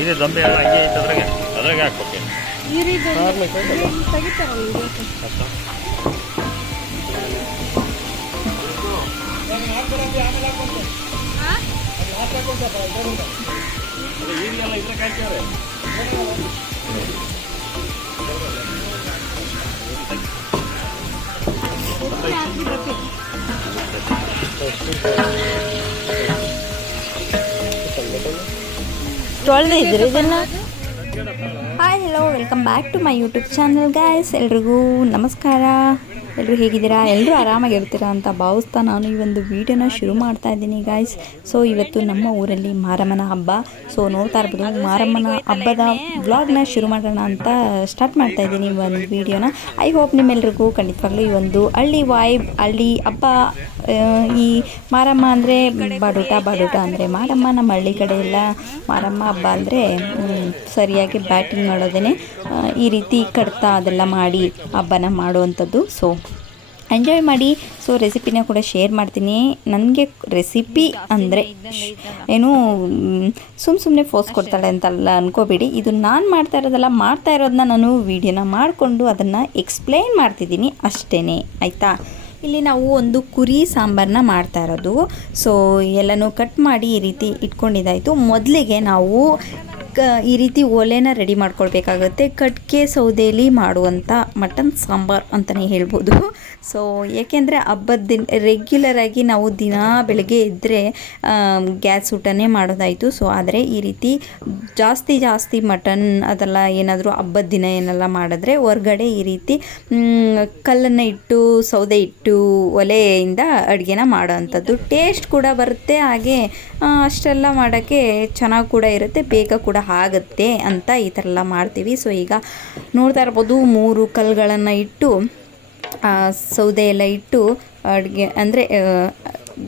ಇದು ದೊಂಬೆ ಎಲ್ಲ ಹಂಗೆ ಐತೆ ಅದ್ರಾಗೆ? ಅದ್ರಾಗೆ ಹಾಕ್ಬೇಕು ಈರಿದು ತೆಗಿತಾರಲ್ಲ ಇದಕ್ಕೆ ತೊಳೆದೇ hi hello welcome back to my YouTube channel guys ಎಲ್ರಿಗೂ ನಮಸ್ಕಾರ. ಎಲ್ಲರೂ ಹೇಗಿದ್ದೀರಾ? ಎಲ್ಲರೂ ಆರಾಮಾಗಿರ್ತೀರಾ ಅಂತ ಭಾವಿಸ್ತಾ ನಾನು ಈ ಒಂದು ವೀಡಿಯೋನ ಶುರು ಮಾಡ್ತಾ ಇದ್ದೀನಿ ಗಾಯ್ಸ್ ಸೊ ಇವತ್ತು ನಮ್ಮ ಊರಲ್ಲಿ ಮಾರಮ್ಮನ ಹಬ್ಬ. ಸೊ ನೋಡ್ತಾ ಇರ್ಬೋದು, ಮಾರಮ್ಮನ ಹಬ್ಬದ ವ್ಲಾಗ್ನ ಶುರು ಮಾಡೋಣ ಅಂತ ಸ್ಟಾರ್ಟ್ ಮಾಡ್ತಾ ಇದ್ದೀನಿ ಈ ಒಂದು ವಿಡಿಯೋನ. ಐ ಹೋಪ್ ನಿಮ್ಮೆಲ್ರಿಗೂ ಖಂಡಿತವಾಗ್ಲೂ ಈ ಒಂದು ಹಳ್ಳಿ ವಾಯ್ಬ್ ಹಳ್ಳಿ ಹಬ್ಬ ಈ ಮಾರಮ್ಮ ಅಂದರೆ ಬಾಡೂಟ ಬಾಡೂಟ ಅಂದರೆ ಮಾರಮ್ಮ ನಮ್ಮ ಹಳ್ಳಿ ಕಡೆ ಎಲ್ಲ ಮಾರಮ್ಮ ಹಬ್ಬ ಅಂದರೆ ಸರಿಯಾಗಿ ಬ್ಯಾಟಿಂಗ್ ಮಾಡೋದೇ ಈ ರೀತಿ ಕಡ್ತ ಅದೆಲ್ಲ ಮಾಡಿ ಹಬ್ಬನ ಮಾಡುವಂಥದ್ದು. ಸೊ ಎಂಜಾಯ್ ಮಾಡಿ. ಸೊ ರೆಸಿಪಿನ ಕೂಡ ಶೇರ್ ಮಾಡ್ತೀನಿ. ನನಗೆ ರೆಸಿಪಿ ಅಂದರೆ ಏನು ಸುಮ್ಮ ಸುಮ್ಮನೆ ಫೋಸ್ ಕೊಡ್ತಾಳೆ ಅಂತಲ್ಲ ಅನ್ಕೋಬೇಡಿ. ಇದು ನಾನು ಮಾಡ್ತಾ ಇರೋದಲ್ಲ ಮಾಡ್ತಾ ಇರೋದನ್ನ ನಾನು ವೀಡಿಯೋನ ಮಾಡಿಕೊಂಡು ಅದನ್ನು ಎಕ್ಸ್ಪ್ಲೈನ್ ಮಾಡ್ತಿದ್ದೀನಿ ಅಷ್ಟೇ ಆಯಿತಾ? ಇಲ್ಲಿ ನಾವು ಒಂದು ಕುರಿ ಸಾಂಬಾರನ್ನ ಮಾಡ್ತಾ ಇರೋದು. ಸೊ ಎಲ್ಲನೂ ಕಟ್ ಮಾಡಿ ಈ ರೀತಿ ಇಟ್ಕೊಂಡಿದ್ದಾಯಿತು. ಮೊದಲಿಗೆ ನಾವು ಕ, ಈ ರೀತಿ ಒಲೆನ ರೆಡಿ ಮಾಡ್ಕೊಳ್ಬೇಕಾಗುತ್ತೆ. ಕಟ್ಗೆ ಸೌದೆಯಲ್ಲಿ ಮಾಡುವಂಥ ಮಟನ್ ಸಾಂಬಾರ್ ಅಂತಲೇ ಹೇಳ್ಬೋದು. ಸೊ ಏಕೆಂದರೆ ಹಬ್ಬದ ದಿನ ರೆಗ್ಯುಲರಾಗಿ ನಾವು ದಿನ ಬೆಳಗ್ಗೆ ಇದ್ದರೆ ಗ್ಯಾಸ್ ಊಟನೇ ಮಾಡೋದಾಯಿತು. ಸೊ ಆದರೆ ಈ ರೀತಿ ಜಾಸ್ತಿ ಜಾಸ್ತಿ ಮಟನ್ ಅದೆಲ್ಲ ಏನಾದರೂ ಹಬ್ಬದ ದಿನ ಏನೆಲ್ಲ ಮಾಡಿದ್ರೆ ಹೊರ್ಗಡೆ ಈ ರೀತಿ ಕಲ್ಲನ್ನು ಇಟ್ಟು, ಸೌದೆ ಇಟ್ಟು, ಒಲೆಯಿಂದ ಅಡುಗೆನ ಮಾಡೋವಂಥದ್ದು ಟೇಸ್ಟ್ ಕೂಡ ಬರುತ್ತೆ, ಹಾಗೆ ಅಷ್ಟೆಲ್ಲ ಮಾಡೋಕ್ಕೆ ಚೆನ್ನಾಗಿ ಕೂಡ ಇರುತ್ತೆ, ಬೇಗ ಕೂಡ ಆಗುತ್ತೆ ಅಂತ ಈ ಥರ ಎಲ್ಲ ಮಾಡ್ತೀವಿ. ಸೊ ಈಗ ನೋಡ್ತಾ ಇರ್ಬೋದು ಮೂರು ಕಲ್ಲುಗಳನ್ನು ಇಟ್ಟು ಸೌದೆ ಎಲ್ಲ ಇಟ್ಟು ಅಡುಗೆ, ಅಂದರೆ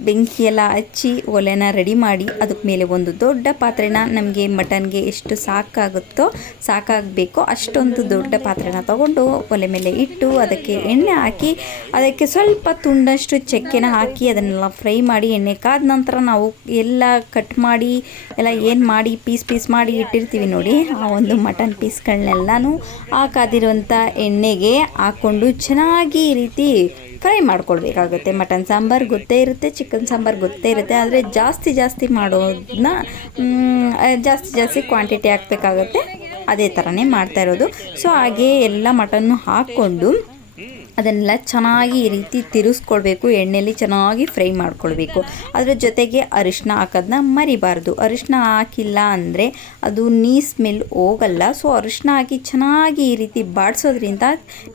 ಬೆಂಕಿ ಎಲ್ಲ ಹಚ್ಚಿ ಒಲೆನ ರೆಡಿ ಮಾಡಿ ಅದಕ್ಕೆ ಮೇಲೆ ಒಂದು ದೊಡ್ಡ ಪಾತ್ರೆನ ನಮಗೆ ಮಟನ್ಗೆ ಎಷ್ಟು ಸಾಕಾಗುತ್ತೋ ಸಾಕಾಗಬೇಕೋ ಅಷ್ಟೊಂದು ದೊಡ್ಡ ಪಾತ್ರೆನ ತಗೊಂಡು ಒಲೆ ಮೇಲೆ ಇಟ್ಟು ಅದಕ್ಕೆ ಎಣ್ಣೆ ಹಾಕಿ, ಅದಕ್ಕೆ ಸ್ವಲ್ಪ ತುಂಡಷ್ಟು ಚಕ್ಕೆನ ಹಾಕಿ ಅದನ್ನೆಲ್ಲ ಫ್ರೈ ಮಾಡಿ ಎಣ್ಣೆ ಕಾದ ನಂತರ ನಾವು ಎಲ್ಲ ಕಟ್ ಮಾಡಿ, ಎಲ್ಲ ಏನು ಮಾಡಿ, ಪೀಸ್ ಪೀಸ್ ಮಾಡಿ ಇಟ್ಟಿರ್ತೀವಿ ನೋಡಿ, ಆ ಒಂದು ಮಟನ್ ಪೀಸ್ಗಳನ್ನೆಲ್ಲನೂ ಆ ಕಾದಿರುವಂಥ ಎಣ್ಣೆಗೆ ಹಾಕ್ಕೊಂಡು ಚೆನ್ನಾಗಿ ಈ ರೀತಿ ಫ್ರೈ ಮಾಡ್ಕೊಳ್ಬೇಕಾಗುತ್ತೆ. ಮಟನ್ ಸಾಂಬಾರು ಗೊತ್ತೇ ಇರುತ್ತೆ, ಚಿಕನ್ ಸಾಂಬಾರು ಗೊತ್ತೇ ಇರುತ್ತೆ. ಆದರೆ ಜಾಸ್ತಿ ಜಾಸ್ತಿ ಮಾಡೋದನ್ನ ಜಾಸ್ತಿ ಜಾಸ್ತಿ ಕ್ವಾಂಟಿಟಿ ಹಾಕ್ಬೇಕಾಗತ್ತೆ. ಅದೇ ಥರನೇ ಮಾಡ್ತಾ ಇರೋದು. ಸೊ ಹಾಗೆ ಎಲ್ಲ ಮಟನ್ನು ಹಾಕ್ಕೊಂಡು ಅದನ್ನೆಲ್ಲ ಚೆನ್ನಾಗಿ ಈ ರೀತಿ ತಿರುಸ್ಕೊಳ್ಬೇಕು, ಎಣ್ಣೆಯಲ್ಲಿ ಚೆನ್ನಾಗಿ ಫ್ರೈ ಮಾಡ್ಕೊಳ್ಬೇಕು. ಅದರ ಜೊತೆಗೆ ಅರಿಶಿನ ಹಾಕೋದನ್ನ ಮರಿಬಾರ್ದು. ಅರಿಶಿನ ಹಾಕಿಲ್ಲ ಅಂದರೆ ಅದು ನೀ ಸ್ಮೆಲ್ ಹೋಗಲ್ಲ. ಸೊ ಅರಿಶಿನ ಹಾಕಿ ಚೆನ್ನಾಗಿ ಈ ರೀತಿ ಬಾಡಿಸೋದ್ರಿಂದ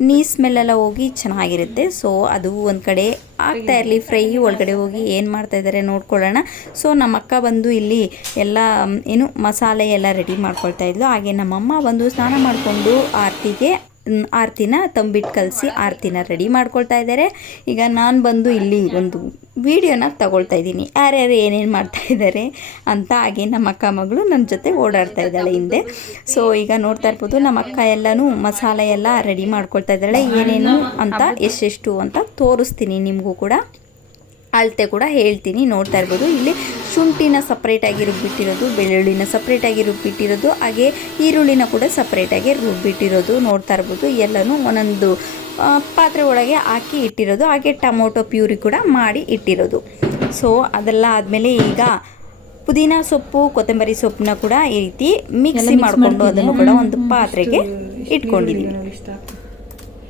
ನೀ ಸ್ಮೆಲ್ಲೆಲ್ಲ ಹೋಗಿ ಚೆನ್ನಾಗಿರುತ್ತೆ. ಸೊ ಅದು ಒಂದು ಕಡೆ ಆಗ್ತಾ ಇರಲಿ. ಫ್ರೈ ಒಳಗಡೆ ಹೋಗಿ ಏನು ಮಾಡ್ತಾ ಇದ್ದಾರೆ ನೋಡ್ಕೊಳ್ಳೋಣ. ಸೊ ನಮ್ಮ ಅಕ್ಕ ಬಂದು ಇಲ್ಲಿ ಎಲ್ಲ, ಏನು ಮಸಾಲೆ ಎಲ್ಲ ರೆಡಿ ಮಾಡ್ಕೊಳ್ತಾ ಇದ್ಲು. ಹಾಗೆ ನಮ್ಮಮ್ಮ ಬಂದು ಸ್ನಾನ ಮಾಡಿಕೊಂಡು ಆರತಿಗೆ ಆರತಿನ ತಂಬಿಟ್ಟು ಕಲಸಿ ಆರತಿನ ರೆಡಿ ಮಾಡ್ಕೊಳ್ತಾ ಇದ್ದಾರೆ. ಈಗ ನಾನು ಬಂದು ಇಲ್ಲಿ ಒಂದು ವಿಡಿಯೋನ ತಗೊಳ್ತಾ ಇದ್ದೀನಿ. ಯಾರ್ಯಾರು ಏನೇನು ಮಾಡ್ತಾ ಇದ್ದಾರೆ ಅಂತ ಹಾಗೆ ನಮ್ಮ ಅಕ್ಕ ಮಗಳು ನನ್ನ ಜೊತೆ ಓಡಾಡ್ತಾ ಇದ್ದಾಳೆ ಹಿಂದೆ. ಸೊ ಈಗ ನೋಡ್ತಾ ಇರ್ಬೋದು ನಮ್ಮ ಅಕ್ಕ ಎಲ್ಲನೂ ಮಸಾಲೆ ಎಲ್ಲ ರೆಡಿ ಮಾಡ್ಕೊಳ್ತಾ ಇದ್ದಾಳೆ. ಏನೇನು ಅಂತ, ಎಷ್ಟೆಷ್ಟು ಅಂತ ತೋರಿಸ್ತೀನಿ ನಿಮಗೂ ಕೂಡ. ಅಳತೆ ಕೂಡ ಹೇಳ್ತೀನಿ. ನೋಡ್ತಾ ಇರ್ಬೋದು. ಇಲ್ಲಿ ಶುಂಠಿನ ಸಪ್ರೇಟಾಗಿ ರುಬ್ಬಿಟ್ಟಿರೋದು ಬೆಳ್ಳುಳ್ಳಿನ ಸಪ್ರೇಟಾಗಿ ರುಬ್ಬಿಟ್ಟಿರೋದು ಹಾಗೆ ಈರುಳ್ಳಿನ ಕೂಡ ಸಪ್ರೇಟಾಗಿ ರುಬ್ಬಿಟ್ಟಿರೋದು ನೋಡ್ತಾ ಇರ್ಬೋದು. ಎಲ್ಲನೂ ಒಂದೊಂದು ಪಾತ್ರೆ ಒಳಗೆ ಹಾಕಿ ಇಟ್ಟಿರೋದು ಹಾಗೆ ಟೊಮೊಟೊ ಪ್ಯೂರಿ ಕೂಡ ಮಾಡಿ ಇಟ್ಟಿರೋದು. ಸೊ ಅದೆಲ್ಲ ಆದಮೇಲೆ ಈಗ ಪುದೀನ ಸೊಪ್ಪು ಕೊತ್ತಂಬರಿ ಸೊಪ್ಪನ್ನ ಕೂಡ ಈ ರೀತಿ ಮಿಕ್ಸಿ ಮಾಡಿಕೊಂಡು ಅದನ್ನು ಕೂಡ ಒಂದು ಪಾತ್ರೆಗೆ ಇಟ್ಕೊಂಡಿದ್ದೀನಿ ಇಷ್ಟ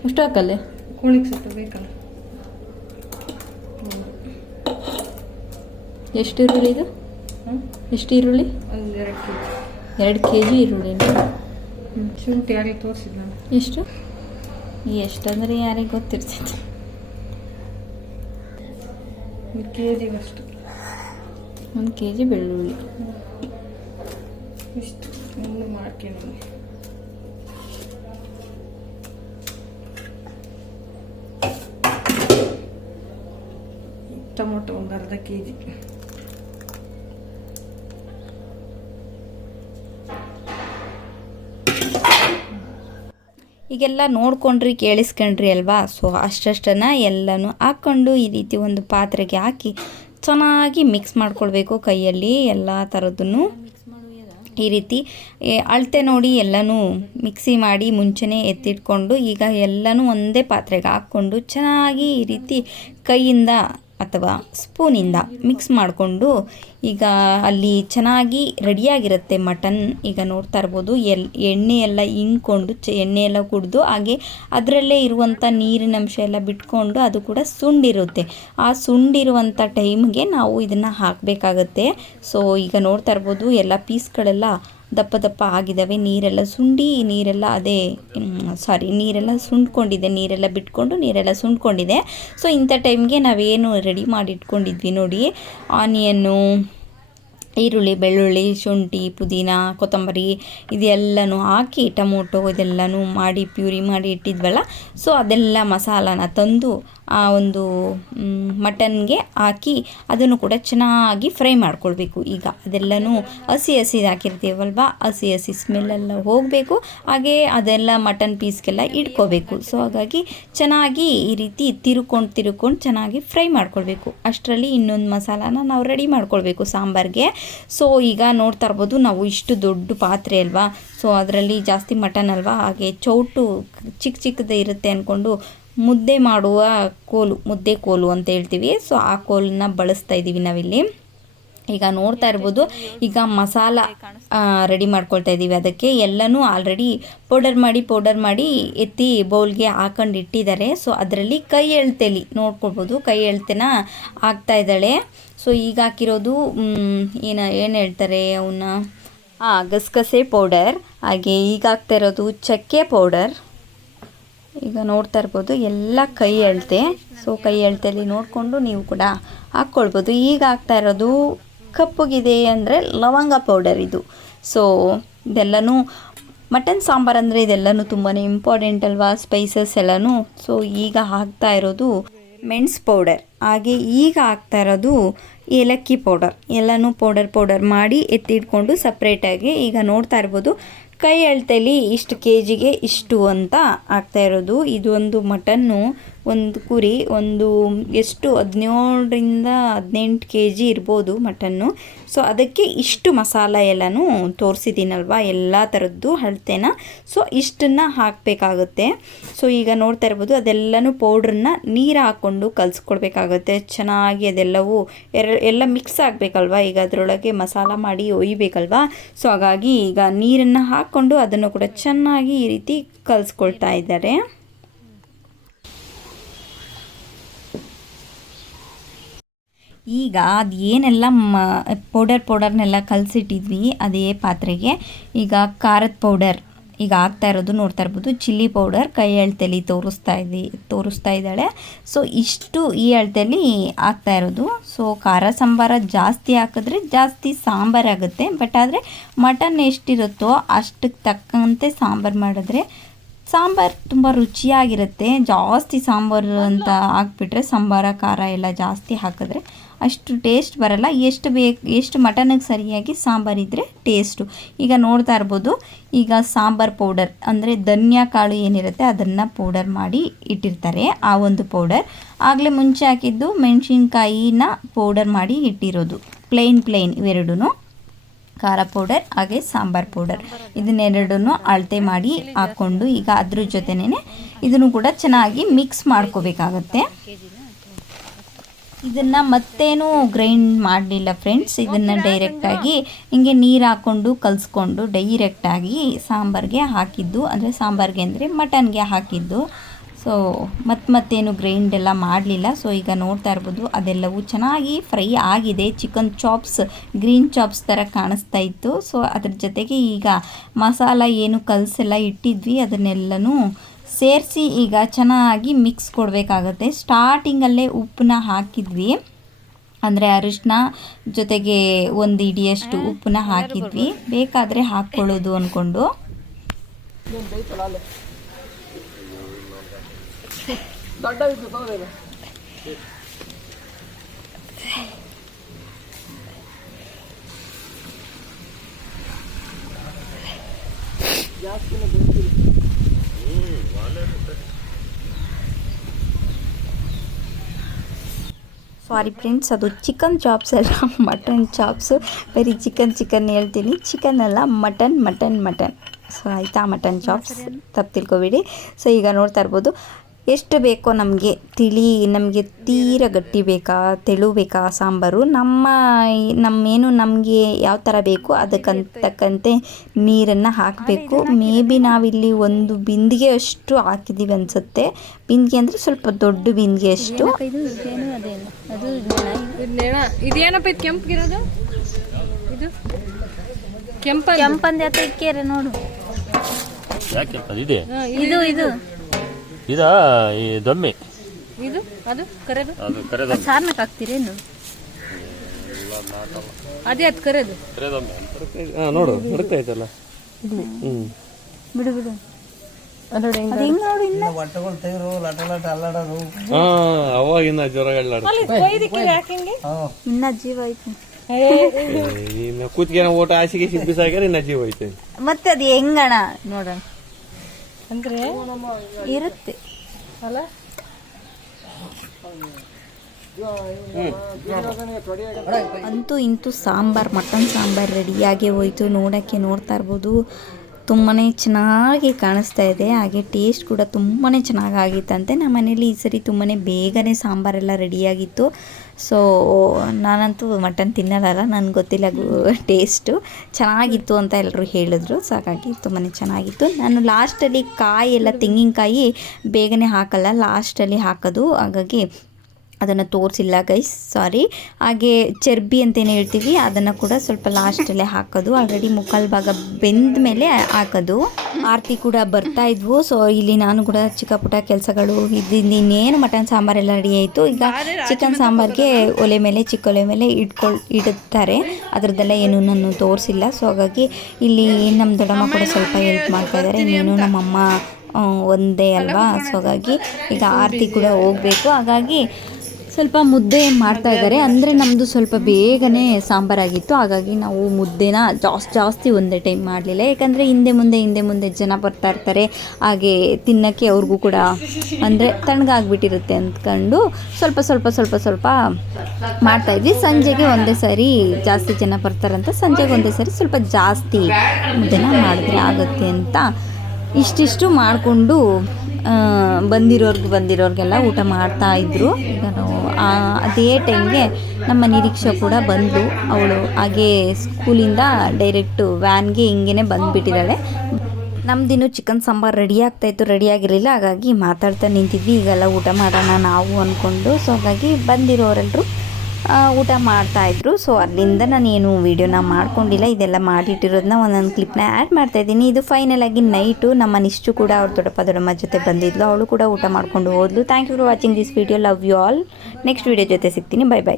ಅಷ್ಟು ಹಾಕಲ್ಲೇ? ಕೋಳಿಗೆ ಸೊಪ್ಪು ಬೇಕಲ್ಲ. ಎಷ್ಟು ಈರುಳ್ಳಿ ಇದು? ಎಷ್ಟು ಈರುಳ್ಳಿ? ಒಂದು ಎರಡು ಕೆ ಜಿ ಎರಡು ಕೆ ಜಿ ಈರುಳ್ಳಿ ಶುಂಠಿ ಯಾರಿಗೆ ತೋರಿಸಿದ್ ಎಷ್ಟು? ಎಷ್ಟು ಎಷ್ಟಂದ್ರೆ ಯಾರಿಗೆ ಗೊತ್ತಿರ್ತೈತಿ. ಒಂದು ಕೆ ಜಿಗಷ್ಟು ಒಂದು ಕೆ ಜಿ ಬೆಳ್ಳುಳ್ಳಿ ಇಷ್ಟು ಇನ್ನು ಮಾಡ್ಕೊಂಡಿದ್ದೀನಿ ಟೊಮೊಟೊ ಒಂದು ಅರ್ಧ ಕೆ ಜಿ ಈಗೆಲ್ಲ ನೋಡ್ಕೊಂಡ್ರಿ, ಕೇಳಿಸ್ಕೊಂಡ್ರಿ ಅಲ್ವಾ? ಸೊ ಅಷ್ಟಷ್ಟನ್ನು ಎಲ್ಲನೂ ಹಾಕ್ಕೊಂಡು ಈ ರೀತಿ ಒಂದು ಪಾತ್ರೆಗೆ ಹಾಕಿ ಚೆನ್ನಾಗಿ ಮಿಕ್ಸ್ ಮಾಡ್ಕೊಳ್ಬೇಕು ಕೈಯಲ್ಲಿ ಎಲ್ಲ ಥರದ್ದನ್ನು ಈ ರೀತಿ ಅಳತೆ ನೋಡಿ ಎಲ್ಲನೂ ಮಿಕ್ಸಿ ಮಾಡಿ ಮುಂಚೆನೇ ಎತ್ತಿಟ್ಕೊಂಡು ಈಗ ಎಲ್ಲನೂ ಒಂದೇ ಪಾತ್ರೆಗೆ ಹಾಕ್ಕೊಂಡು ಚೆನ್ನಾಗಿ ಈ ರೀತಿ ಕೈಯಿಂದ ಅಥವಾ ಸ್ಪೂನಿಂದ ಮಿಕ್ಸ್ ಮಾಡಿಕೊಂಡು ಈಗ ಅಲ್ಲಿ ಚೆನ್ನಾಗಿ ರೆಡಿಯಾಗಿರುತ್ತೆ ಮಟನ್. ಈಗ ನೋಡ್ತಾ ಇರ್ಬೋದು, ಎಲ್ ಎಣ್ಣೆ ಎಲ್ಲ ಇಂಕೊಂಡು ಚ ಎಣ್ಣೆ ಎಲ್ಲ ಕುಡಿದು ಹಾಗೆ ಅದರಲ್ಲೇ ಇರುವಂಥ ನೀರಿನ ಅಂಶ ಎಲ್ಲ ಬಿಟ್ಕೊಂಡು ಅದು ಕೂಡ ಸುಂಡಿರುತ್ತೆ. ಆ ಸುಂಡಿರುವಂಥ ಟೈಮ್ಗೆ ನಾವು ಇದನ್ನು ಹಾಕಬೇಕಾಗತ್ತೆ. ಸೊ ಈಗ ನೋಡ್ತಾ ಇರ್ಬೋದು, ಎಲ್ಲ ಪೀಸ್ಗಳೆಲ್ಲ ದಪ್ಪ ದಪ್ಪ ಆಗಿದ್ದಾವೆ, ನೀರೆಲ್ಲ ಸುಂಡಿ, ನೀರೆಲ್ಲ ಅದೇ ಸಾರಿ ನೀರೆಲ್ಲ ಸುಂಡ್ಕೊಂಡಿದೆ, ನೀರೆಲ್ಲ ಬಿಟ್ಕೊಂಡು ನೀರೆಲ್ಲ ಸುಂಡ್ಕೊಂಡಿದೆ. ಸೊ ಇಂಥ ಟೈಮ್ಗೆ ನಾವೇನು ರೆಡಿ ಮಾಡಿ ಇಟ್ಕೊಂಡಿದ್ವಿ ನೋಡಿ, ಆನಿಯನ್ನು, ಈರುಳ್ಳಿ, ಬೆಳ್ಳುಳ್ಳಿ, ಶುಂಠಿ, ಪುದೀನ, ಕೊತ್ತಂಬರಿ, ಇದೆಲ್ಲನೂ ಹಾಕಿ, ಟೊಮೊಟೊ ಇದೆಲ್ಲನೂ ಮಾಡಿ, ಪ್ಯೂರಿ ಮಾಡಿ ಇಟ್ಟಿದ್ವಲ್ಲ. ಸೊ ಅದೆಲ್ಲ ಮಸಾಲಾನ ತಂದು ಆ ಒಂದು ಮಟನ್ಗೆ ಹಾಕಿ ಅದನ್ನು ಕೂಡ ಚೆನ್ನಾಗಿ ಫ್ರೈ ಮಾಡ್ಕೊಳ್ಬೇಕು. ಈಗ ಅದೆಲ್ಲನೂ ಹಸಿ ಹಸಿ ಹಾಕಿರ್ತೀವಲ್ವ? ಹಸಿ ಹಸಿ ಸ್ಮೆಲ್ಲೆಲ್ಲ ಹೋಗಬೇಕು. ಹಾಗೆ ಅದೆಲ್ಲ ಮಟನ್ ಪೀಸ್ಗೆಲ್ಲ ಇಟ್ಕೋಬೇಕು. ಸೊ ಹಾಗಾಗಿ ಚೆನ್ನಾಗಿ ಈ ರೀತಿ ತಿರುಕೊಂಡು ತಿರುಕೊಂಡು ಚೆನ್ನಾಗಿ ಫ್ರೈ ಮಾಡ್ಕೊಳ್ಬೇಕು. ಅಷ್ಟರಲ್ಲಿ ಇನ್ನೊಂದು ಮಸಾಲಾನ ನಾವು ರೆಡಿ ಮಾಡ್ಕೊಳ್ಬೇಕು ಸಾಂಬಾರಿಗೆ. ಸೊ ಈಗ ನೋಡ್ತಾ ಇರ್ಬೋದು ನಾವು ಇಷ್ಟು ದೊಡ್ಡ ಪಾತ್ರೆ ಅಲ್ವಾ? ಸೊ ಅದರಲ್ಲಿ ಜಾಸ್ತಿ ಮಟನ್ ಅಲ್ವಾ? ಹಾಗೆ ಚೌಟು ಚಿಕ್ಕ ಚಿಕ್ಕದೇ ಇರುತ್ತೆ ಅಂದ್ಕೊಂಡು ಮುದ್ದೆ ಮಾಡುವ ಕೋಲು, ಮುದ್ದೆ ಕೋಲು ಅಂತ ಹೇಳ್ತೀವಿ. ಸೊ ಆ ಕೋಲನ್ನ ಬಳಸ್ತಾ ಇದ್ದೀವಿ ನಾವಿಲ್ಲಿ. ಈಗ ನೋಡ್ತಾ ಇರ್ಬೋದು, ಈಗ ಮಸಾಲ ರೆಡಿ ಮಾಡ್ಕೊಳ್ತಾ ಇದ್ದೀವಿ ಅದಕ್ಕೆ. ಎಲ್ಲನೂ ಆಲ್ರೆಡಿ ಪೌಡರ್ ಮಾಡಿ ಪೌಡರ್ ಮಾಡಿ ಎತ್ತಿ ಬೌಲ್ಗೆ ಹಾಕೊಂಡು ಇಟ್ಟಿದ್ದಾರೆ. ಸೊ ಅದರಲ್ಲಿ ಕೈ ಎಳ್ತೆಲಿ ನೋಡ್ಕೊಳ್ಬೋದು. ಕೈ ಎಳ್ತೆನ ಹಾಕ್ತಾ ಇದ್ದಾಳೆ. ಸೊ ಈಗ ಹಾಕಿರೋದು ಏನು, ಏನ ಹೇಳ್ತಾರೆ ಅವನ್ನ? ಹಾಂ ಗಸಗಸೆ ಪೌಡರ್ ಹಾಗೆ ಈಗ ಹಾಕ್ತಾ ಇರೋದು ಚಕ್ಕೆ ಪೌಡರ್ ಈಗ ನೋಡ್ತಾ ಇರ್ಬೋದು, ಎಲ್ಲ ಕೈ ಅಳತೆ ಸೊ ಕೈ ಅಳತೆಯಲ್ಲಿ ನೋಡಿಕೊಂಡು ನೀವು ಕೂಡ ಹಾಕ್ಕೊಳ್ಬೋದು. ಈಗ ಹಾಕ್ತಾ ಇರೋದು ಕಪ್ಪುಗಿದೆ ಅಂದರೆ ಲವಂಗ ಪೌಡರ್ ಇದು. ಸೊ ಇದೆಲ್ಲನೂ ಮಟನ್ ಸಾಂಬಾರು ಅಂದರೆ ಇದೆಲ್ಲನೂ ತುಂಬಾ ಇಂಪಾರ್ಟೆಂಟ್ ಅಲ್ವಾ? ಸ್ಪೈಸಸ್ ಎಲ್ಲನೂ. ಸೊ ಈಗ ಹಾಕ್ತಾ ಇರೋದು ಮೆಣಸು ಪೌಡರ್ ಹಾಗೆ ಈಗ ಹಾಕ್ತಾ ಇರೋದು ಏಲಕ್ಕಿ ಪೌಡರ್ ಎಲ್ಲನೂ ಪೌಡರ್ ಪೌಡರ್ ಮಾಡಿ ಎತ್ತಿಟ್ಕೊಂಡು ಸಪ್ರೇಟಾಗಿ ಈಗ ನೋಡ್ತಾ ಇರ್ಬೋದು ಕೈ ಅಳತೆಲಿ ಇಷ್ಟು ಕೆ ಜಿಗೆ ಇಷ್ಟು ಅಂತ ಆಗ್ತಾ ಇರೋದು. ಇದೊಂದು ಮಟನ್ನು ಒಂದು ಕುರಿ ಒಂದು ಎಷ್ಟು ಹದಿನೇಳರಿಂದ ಹದಿನೆಂಟು ಕೆ ಜಿ ಇರ್ಬೋದು ಮಟನ್ನು. ಸೊ, ಅದಕ್ಕೆ ಇಷ್ಟು ಮಸಾಲ ಎಲ್ಲನೂ ತೋರಿಸಿದ್ದೀನಲ್ವ? ಎಲ್ಲ ಥರದ್ದು ಅಳತೆನ. ಸೊ, ಇಷ್ಟನ್ನು ಹಾಕಬೇಕಾಗುತ್ತೆ. ಸೊ, ಈಗ ನೋಡ್ತಾ ಇರ್ಬೋದು, ಅದೆಲ್ಲನೂ ಪೌಡ್ರನ್ನ ನೀರು ಹಾಕ್ಕೊಂಡು ಕಲಿಸ್ಕೊಡ್ಬೇಕಾಗುತ್ತೆ. ಚೆನ್ನಾಗಿ ಅದೆಲ್ಲವೂ ಎರ, ಎಲ್ಲ ಮಿಕ್ಸ್ ಆಗಬೇಕಲ್ವ? ಈಗ ಅದರೊಳಗೆ ಮಸಾಲ ಮಾಡಿ ಒಯ್ಯಬೇಕಲ್ವಾ ಸೊ, ಹಾಗಾಗಿ ಈಗ ನೀರನ್ನು ಹಾಕ್ಕೊಂಡು ಅದನ್ನು ಕೂಡ ಚೆನ್ನಾಗಿ ಈ ರೀತಿ ಕಲಿಸ್ಕೊಳ್ತಾ ಇದ್ದಾರೆ. ಈಗ ಅದು ಏನೆಲ್ಲ ಮ ಪೌಡರ್ ಪೌಡರ್ನೆಲ್ಲ ಕಲಸಿಟ್ಟಿದ್ವಿ ಅದೇ ಪಾತ್ರೆಗೆ. ಈಗ ಖಾರದ ಪೌಡರ್ ಈಗ ಆಗ್ತಾ ಇರೋದು ನೋಡ್ತಾ ಇರ್ಬೋದು. ಚಿಲ್ಲಿ ಪೌಡರ್ ಕೈ ಅಳತೆಲಿ ತೋರಿಸ್ತಾ ಇದ್ದಿ, ತೋರಿಸ್ತಾ ಇದ್ದಾಳೆ. ಸೊ ಇಷ್ಟು ಈ ಅಳತೆಲಿ ಆಗ್ತಾ ಇರೋದು. ಸೊ ಖಾರ, ಸಾಂಬಾರ ಜಾಸ್ತಿ ಹಾಕಿದ್ರೆ ಜಾಸ್ತಿ ಸಾಂಬಾರಾಗುತ್ತೆ ಬಟ್ ಆದರೆ ಮಟನ್ ಎಷ್ಟಿರುತ್ತೋ ಅಷ್ಟಕ್ಕೆ ತಕ್ಕಂತೆ ಸಾಂಬಾರು ಮಾಡಿದ್ರೆ ಸಾಂಬಾರು ತುಂಬ ರುಚಿಯಾಗಿರುತ್ತೆ. ಜಾಸ್ತಿ ಸಾಂಬಾರು ಅಂತ ಹಾಕ್ಬಿಟ್ರೆ ಸಾಂಬಾರ, ಖಾರ ಎಲ್ಲ ಜಾಸ್ತಿ ಹಾಕಿದ್ರೆ ಅಷ್ಟು ಟೇಸ್ಟ್ ಬರಲ್ಲ. ಎಷ್ಟು ಬೇಕು, ಎಷ್ಟು ಮಟನಿಗೆ ಸರಿಯಾಗಿ ಸಾಂಬಾರಿದ್ರೆ ಟೇಸ್ಟು ಈಗ ನೋಡ್ತಾ ಇರ್ಬೋದು, ಈಗ ಸಾಂಬಾರ್ ಪೌಡರ್ ಅಂದರೆ ಧನ್ಯ ಕಾಳು ಏನಿರುತ್ತೆ ಅದನ್ನು ಪೌಡರ್ ಮಾಡಿ ಇಟ್ಟಿರ್ತಾರೆ, ಆ ಒಂದು ಪೌಡರ್ ಆಗಲೇ ಮುಂಚೆ ಹಾಕಿದ್ದು ಮೆಣಸಿನ್ಕಾಯಿನ ಪೌಡರ್ ಮಾಡಿ ಇಟ್ಟಿರೋದು. ಪ್ಲೇನ್ ಪ್ಲೇನ್ ಇವೆರಡೂ ಖಾರ ಪೌಡರ್ ಹಾಗೆ ಸಾಂಬಾರ್ ಪೌಡರ್ ಇದನ್ನೆರಡನ್ನು ಅಳತೆ ಮಾಡಿ ಹಾಕ್ಕೊಂಡು ಈಗ ಅದ್ರ ಜೊತೆನೇ ಇದನ್ನು ಕೂಡ ಚೆನ್ನಾಗಿ ಮಿಕ್ಸ್ ಮಾಡ್ಕೋಬೇಕಾಗತ್ತೆ. ಇದನ್ನು ಮತ್ತೇನು ಗ್ರೈಂಡ್ ಮಾಡಲಿಲ್ಲ ಫ್ರೆಂಡ್ಸ್ ಇದನ್ನು ಡೈರೆಕ್ಟಾಗಿ ಹಿಂಗೆ ನೀರು ಹಾಕ್ಕೊಂಡು ಕಲಿಸ್ಕೊಂಡು ಡೈರೆಕ್ಟಾಗಿ ಸಾಂಬಾರಿಗೆ ಹಾಕಿದ್ದು. ಅಂದರೆ ಸಾಂಬಾರಿಗೆ ಅಂದರೆ ಮಟನ್ಗೆ ಹಾಕಿದ್ದು. ಸೊ ಮತ್ತೆ ಮತ್ತೇನು ಗ್ರೈಂಡ್ ಎಲ್ಲ ಮಾಡಲಿಲ್ಲ. ಸೊ ಈಗ ನೋಡ್ತಾ ಇರ್ಬೋದು ಅದೆಲ್ಲವೂ ಚೆನ್ನಾಗಿ ಫ್ರೈ ಆಗಿದೆ. ಚಿಕನ್ ಚಾಪ್ಸ್ ಗ್ರೀನ್ ಚಾಪ್ಸ್ ಥರ ಕಾಣಿಸ್ತಾ ಇತ್ತು. ಸೊ ಅದ್ರ ಜೊತೆಗೆ ಈಗ ಮಸಾಲ ಏನು ಕಲಸೆಲ್ಲ ಇಟ್ಟಿದ್ವಿ. ಅದನ್ನೆಲ್ಲನೂ ಸೇರಿಸಿ ಈಗ ಚೆನ್ನಾಗಿ ಮಿಕ್ಸ್ ಕೊಡಬೇಕಾಗತ್ತೆ. ಸ್ಟಾರ್ಟಿಂಗಲ್ಲೇ ಉಪ್ಪನ್ನ ಹಾಕಿದ್ವಿ. ಅಂದರೆ ಅರಿಶಿನ ಜೊತೆಗೆ ಒಂದು ಇಡಿಯಷ್ಟು ಉಪ್ಪನ್ನ ಹಾಕಿದ್ವಿ. ಬೇಕಾದರೆ ಹಾಕ್ಕೊಳ್ಳೋದು ಅಂದ್ಕೊಂಡು ಸಾರಿ ಫ್ರೆಂಡ್ಸ್ ಅದು ಚಿಕನ್ ಚಾಪ್ಸ್ ಅಲ್ಲ ಮಟನ್ ಚಾಪ್ಸು ಬರೀ ಚಿಕನ್ ಚಿಕನ್ ಹೇಳ್ತೀನಿ. ಚಿಕನ್ ಅಲ್ಲ ಮಟನ್ ಮಟನ್ ಮಟನ್ ಸೊ ಆಯಿತಾ ಮಟನ್ ಚಾಪ್ಸ್ ತಪ್ಪು ತಿಳ್ಕೊಬೇಡಿ. ಸೊ ಈಗ ನೋಡ್ತಾ ಇರ್ಬೋದು. ಎಷ್ಟು ಬೇಕೋ ನಮಗೆ ತಿಳಿ ನಮಗೆ ತೀರ ಗಟ್ಟಿ ಬೇಕಾ ತೆಳು ಬೇಕಾ ಸಾಂಬಾರು. ನಮ್ಮ ನಮ್ಮೇನು ನಮಗೆ ಯಾವ ಥರ ಬೇಕು ಅದಕ್ಕಂತಕ್ಕಂತೆ ನೀರನ್ನು ಹಾಕಬೇಕು. ಮೇ ಬಿ ನಾವಿಲ್ಲಿ ಒಂದು ಬಿಂದಿಗೆ ಅಷ್ಟು ಹಾಕಿದ್ದೀವಿ ಅನಿಸುತ್ತೆ. ಬಿಂದಿಗೆ ಅಂದರೆ ಸ್ವಲ್ಪ ದೊಡ್ಡ ಬಿಂದಿಗೆ ಅಷ್ಟು. ಇದೇನಪ್ಪ ಇದು ಕೆಂಪಗಿರೋದು? ಇದು ಕೆಂಪ ಕೆಂಪಂದ ನೋಡು. ಯಾಕೆ ಇದೆ ಇದು. ಇದು ಈ ದೊಮ್ಮೆ. ಇದು? ಅದು? ಕರೆದು? ಅದು ಹಾಕ್ತೀರೇನು ಅದೇ ಅದು ಕರೆದು. ಕರೆದಮ್ಮೆ. ನೋಡು ಹುಡುಕ್ತಾ ಐತಲ್ಲ ಬಿಡು ಬಿಡು. ಅವಾಗಿನ ಜ್ವರ ಇನ್ನ? ಜೀವ ಐತಿ ಕೂತ್ಗೆ ಓಟ ಹಾಸಿಗೆ ಸಿಬ್ಬಿಸಾಗ್ಯಾರ ಇನ್ನ ಜೀವ ಐತೆ ಮತ್ತೆ ಅದು ಹೆಂಗಣ? ನೋಡೋಣ. ಅಂದ್ರೆ ಇರುತ್ತೆ. ಅಲ್ಲ? ಅಂತೂ ಇಂತೂ ಸಾಂಬಾರ್, ಮಟನ್ ಸಾಂಬಾರ್ ರೆಡಿಯಾಗಿ ಹೋಯ್ತು. ನೋಡೋಕ್ಕೆ ನೋಡ್ತಾ ಇರ್ಬೋದು. ತುಂಬಾ ಚೆನ್ನಾಗಿ ಕಾಣಿಸ್ತಾ ಇದೆ. ಹಾಗೆ ಟೇಸ್ಟ್ ಕೂಡ ತುಂಬಾ ಚೆನ್ನಾಗಿ ಆಗಿತ್ತಂತೆ ನಮ್ಮ ಮನೇಲಿ ಈ ಸರಿ ತುಂಬಾ ಬೇಗನೆ ಸಾಂಬಾರೆಲ್ಲ ರೆಡಿಯಾಗಿತ್ತು. ಸೊ ನಾನಂತೂ ಮಟನ್ ತಿನ್ನಲ್ಲ, ನನಗೆ ಗೊತ್ತಿಲ್ಲ ಟೇಸ್ಟು ಚೆನ್ನಾಗಿತ್ತು ಅಂತ ಎಲ್ಲರೂ ಹೇಳಿದ್ರು ಸೊ ಹಾಗಾಗಿ ತುಂಬಾ ಚೆನ್ನಾಗಿತ್ತು. ನಾನು ಲಾಸ್ಟಲ್ಲಿ ಕಾಯಿ ಎಲ್ಲ, ತೆಂಗಿನಕಾಯಿ ಬೇಗನೆ ಹಾಕಲ್ಲ ಲಾಸ್ಟಲ್ಲಿ ಹಾಕೋದು. ಹಾಗಾಗಿ ಅದನ್ನು ತೋರಿಸಿಲ್ಲ ಗೈಸ್ ಸಾರಿ ಹಾಗೆ ಚರ್ಬಿ ಅಂತೇನು ಹೇಳ್ತೀವಿ ಅದನ್ನು ಕೂಡ ಸ್ವಲ್ಪ ಲಾಸ್ಟಲ್ಲೇ ಹಾಕೋದು. ಆಲ್ರೆಡಿ ಮುಕ್ಕಾಲು ಭಾಗ ಬೆಂದ ಮೇಲೆ ಹಾಕೋದು. ಆರತಿ ಕೂಡ ಬರ್ತಾ ಇದ್ವು ಸೊ ಇಲ್ಲಿ ನಾನು ಕೂಡ ಚಿಕ್ಕ ಪುಟ್ಟ ಕೆಲಸಗಳು ಇದ್ದಿದ್ದು ಇನ್ನೇನು ಮಟನ್ ಸಾಂಬಾರೆಲ್ಲ ರೆಡಿ ಆಯಿತು. ಈಗ ಚಿಕನ್ ಸಾಂಬಾರ್ಗೆ ಒಲೆ ಮೇಲೆ ಚಿಕ್ಕ ಒಲೆ ಮೇಲೆ ಇಟ್ಕೊಳ್ ಇಡುತ್ತಾರೆ. ಅದರದ್ದೆಲ್ಲ ಏನು ನಾನು ತೋರಿಸಿಲ್ಲ ಸೊ ಹಾಗಾಗಿ ಇಲ್ಲಿ ನಮ್ಮ ದೊಡ್ಡಮ್ಮ ಕೂಡ ಸ್ವಲ್ಪ ಹೆಲ್ಪ್ ಮಾಡ್ತಾ ಇದ್ದಾರೆ ಇನ್ನೇನು ನಮ್ಮಮ್ಮ ಒಂದೇ ಅಲ್ವಾ? ಸೊ ಹಾಗಾಗಿ ಈಗ ಆರತಿ ಕೂಡ ಹೋಗಬೇಕು. ಹಾಗಾಗಿ ಸ್ವಲ್ಪ ಮುದ್ದೆ ಮಾಡ್ತಾ ಇದ್ದಾರೆ. ಅಂದರೆ ನಮ್ಮದು ಸ್ವಲ್ಪ ಬೇಗನೆ ಸಾಂಬಾರಾಗಿತ್ತು. ಹಾಗಾಗಿ ನಾವು ಮುದ್ದೆನ ಜಾಸ್ತಿ ಜಾಸ್ತಿ ಒಂದೇ ಟೈಮ್ ಮಾಡಲಿಲ್ಲ. ಯಾಕಂದರೆ ಹಿಂದೆ ಮುಂದೆ ಹಿಂದೆ ಮುಂದೆ ಜನ ಬರ್ತಾ ಇರ್ತಾರೆ. ಹಾಗೆ ತಿನ್ನೋಕ್ಕೆ ಅವ್ರಿಗೂ ಕೂಡ ಅಂದರೆ ತಣ್ಣಗಾಗ್ಬಿಟ್ಟಿರುತ್ತೆ ಅಂದ್ಕೊಂಡು ಸ್ವಲ್ಪ ಸ್ವಲ್ಪ ಸ್ವಲ್ಪ ಸ್ವಲ್ಪ ಮಾಡ್ತಾಯಿದ್ವಿ ಸಂಜೆಗೆ ಒಂದೇ ಸಾರಿ ಜಾಸ್ತಿ ಜನ ಬರ್ತಾರಂತ ಸಂಜೆಗೆ ಒಂದೇ ಸಾರಿ ಸ್ವಲ್ಪ ಜಾಸ್ತಿ ಮುದ್ದೆನ ಮಾಡಿದ್ರೆ ಆಗುತ್ತೆ ಅಂತ ಇಷ್ಟಿಷ್ಟು ಮಾಡಿಕೊಂಡು ಬಂದಿರೋರ್ಗೆ ಬಂದಿರೋರಿಗೆಲ್ಲ ಊಟ ಮಾಡ್ತಾ ಇದ್ರು. ನಾನು ನಾವು ಅದೇ ಟೈಮ್ಗೆ ನಮ್ಮ ನಿರೀಕ್ಷೆ ಕೂಡ ಬಂದು ಅವಳು ಹಾಗೆ ಸ್ಕೂಲಿಂದ ಡೈರೆಕ್ಟು ವ್ಯಾನ್ಗೆ ಹಿಂಗೇ ಬಂದುಬಿಟ್ಟಿದ್ದಾಳೆ. ನಮ್ಮದಿನ್ನೂ ಚಿಕನ್ ಸಾಂಬಾರು ರೆಡಿ ಆಗ್ತಾಯಿತ್ತು ರೆಡಿ ಆಗಿರಲಿಲ್ಲ. ಹಾಗಾಗಿ ಮಾತಾಡ್ತಾ ನಿಂತಿದ್ವಿ, ಈಗೆಲ್ಲ ಊಟ ಮಾಡೋಣ ನಾವು ಅಂದ್ಕೊಂಡು ಸೊ ಹಾಗಾಗಿ ಬಂದಿರೋರೆಲ್ಲರೂ ಊಟ ಮಾಡ್ತಾಯಿದ್ರು ಸೊ ಅಲ್ಲಿಂದ ನಾನೇನು ವೀಡಿಯೋನ ಮಾಡ್ಕೊಂಡಿಲ್ಲ. ಇದೆಲ್ಲ ಮಾಡಿಟ್ಟಿರೋದನ್ನ ಒಂದೊಂದು ಕ್ಲಿಪ್ನ ಆ್ಯಡ್ ಮಾಡ್ತಾಯಿದ್ದೀನಿ ಇದು ಫೈನಲ್ ಆಗಿ ನೈಟು ನಮ್ಮ ನಿಶ್ಚು ಕೂಡ ಅವ್ರ ದೊಡ್ಡಪ್ಪ ದೊಡ್ಡಮ್ಮ ಜೊತೆ ಬಂದಿದ್ಲು. ಅವಳು ಕೂಡ ಊಟ ಮಾಡ್ಕೊಂಡು ಹೋದ್ಲು. Thank you for watching this video love you all next video ಜೊತೆ ಸಿಗ್ತೀನಿ. Bye bye